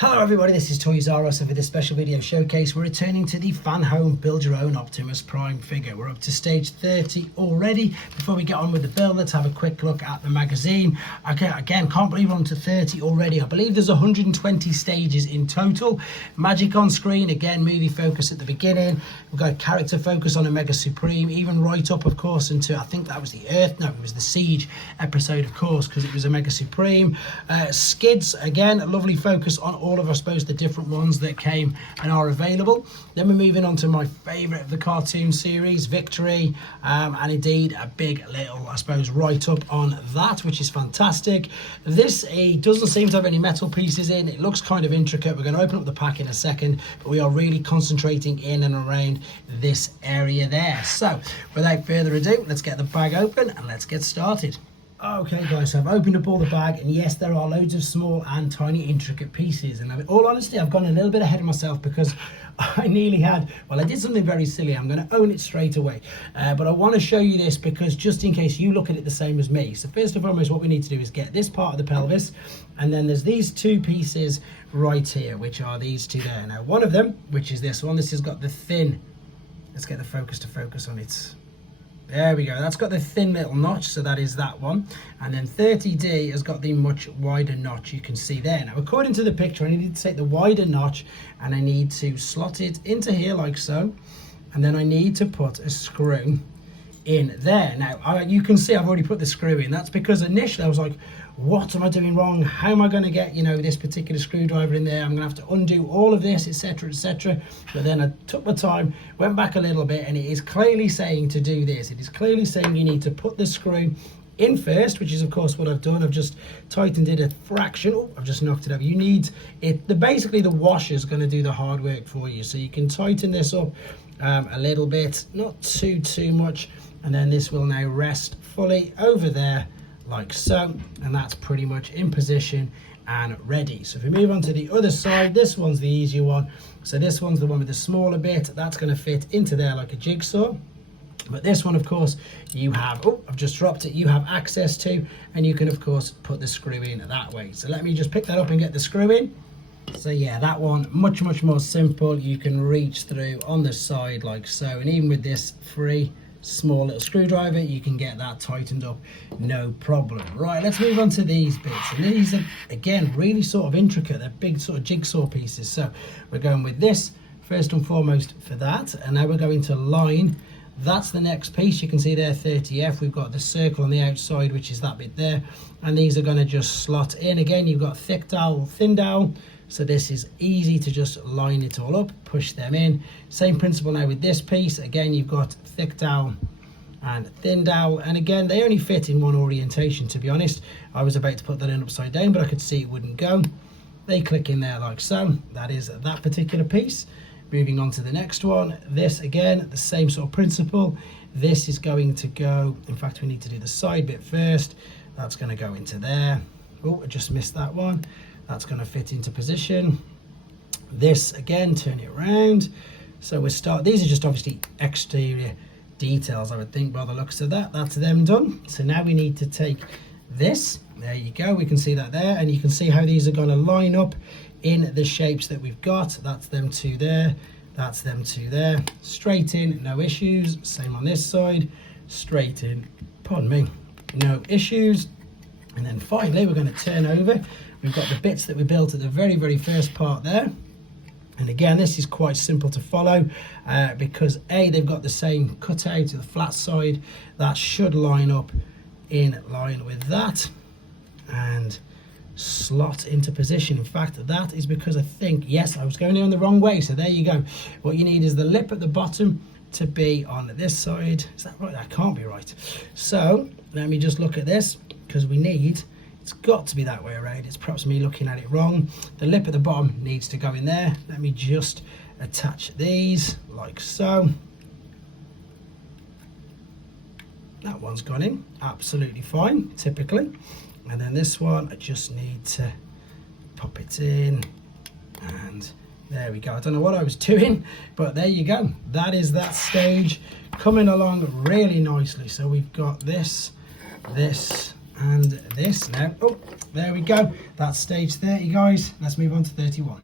Hello everybody, this is Toys-R-Us, and for this special video showcase we're returning to the Fanhome Build Your Own Optimus Prime figure. We're up to stage 30 already. Before we get on with the build, let's have a quick look at the magazine. Okay, again, can't believe we're on to 30 already. I believe there's 120 stages in total. Magic on screen, again, movie focus at the beginning. We've got a character focus on Omega Supreme, even right up, of course, into, I think that was the Earth, no, it was the Siege episode, of course, because it was Omega Supreme. Skids, again, a lovely focus on all of, I suppose, the different ones that came and are available. Then we're moving on to my favourite of the cartoon series, Victory, and indeed a big little, I suppose, write-up on that, which is fantastic. This doesn't seem to have any metal pieces in. It looks kind of intricate. We're going to open up the pack in a second, but we are really concentrating in and around this area there. So without further ado, let's get the bag open and let's get started. Okay guys, so I've opened up all the bag, and yes, there are loads of small and tiny intricate pieces, and in all honesty I've gone a little bit ahead of myself because I nearly had, well, I did something very silly. I'm going to own it straight away, but I want to show you this because just in case you look at it the same as me. So first and foremost, what we need to do is get this part of the pelvis, and then there's these two pieces right here, which are these two there. Now one of them, which is this one, this has got the thin, let's get the focus to focus on it. There we go, that's got the thin little notch, so that is that one. And then 30D has got the much wider notch, you can see there. Now according to the picture, I need to take the wider notch and I need to slot it into here like so, and then I need to put a screw in there. Now you can see I've already put the screw in. That's because initially I was like, what am I doing wrong? How am I going to get, you know, this particular screwdriver in there? I'm going to have to undo all of this, etc., etc. But then I took my time, went back a little bit, and it is clearly saying to do this. It is clearly saying you need to put the screw in first, which is of course what I've done. I've just tightened it a fraction. Oh, I've just knocked it over. You need it. Basically the washer is going to do the hard work for you. So you can tighten this up a little bit, not too much, and then this will now rest fully over there like so, and that's pretty much in position and ready. So if we move on to the other side, this one's the easier one. So this one's the one with the smaller bit. That's going to fit into there like a jigsaw. But this one, of course, you have, oh, I've just dropped it, you have access to, and you can, of course, put the screw in that way. So let me just pick that up and get the screw in. So yeah, that one, much more simple. You can reach through on the side like so, and even with this free small little screwdriver, you can get that tightened up, no problem. Right, let's move on to these bits, and these are, again, really sort of intricate. They're big sort of jigsaw pieces. So we're going with this first and foremost for that, and now we're going to line. That's the next piece. You can see there 30F. We've got the circle on the outside, which is that bit there, and these are going to just slot in. Again, you've got thick dowel, thin dowel, so this is easy to just line it all up, push them in. Same principle now with this piece. Again, you've got thick dowel and thin dowel, and again, they only fit in one orientation, to be honest. I was about to put that in upside down, but I could see it wouldn't go. They click in there like so. That is that particular piece. Moving on to the next one. This, again, the same sort of principle. This is going to go, in fact, we need to do the side bit first. That's going to go into there. Oh, I just missed that one. That's going to fit into position. This, again, turn it around. So we start, these are just obviously exterior details, I would think, by the looks of that. That's them done. So now we need to take this. There you go. We can see that there, and you can see how these are going to line up in the shapes that we've got. That's them two there, that's them two there. Straight in, no issues. Same on this side, straight in, pardon me, no issues. And then finally we're going to turn over. We've got the bits that we built at the very first part there, and again, this is quite simple to follow because they've got the same cutout to the flat side. That should line up in line with that and slot into position. In fact, that is because I think, yes, I was going in the wrong way, so there you go. What you need is the lip at the bottom to be on this side. Is that right? That can't be right. So let me just look at this, because we need, it's got to be that way around. It's perhaps me looking at it wrong. The lip at the bottom needs to go in there. Let me just attach these like so. That one's gone in absolutely fine, typically. And then this one, I just need to pop it in, and there we go. I don't know what I was doing, but there you go. That is that stage coming along really nicely. So we've got this, and this now. Oh, there we go. That's stage 30, guys. Let's move on to 31.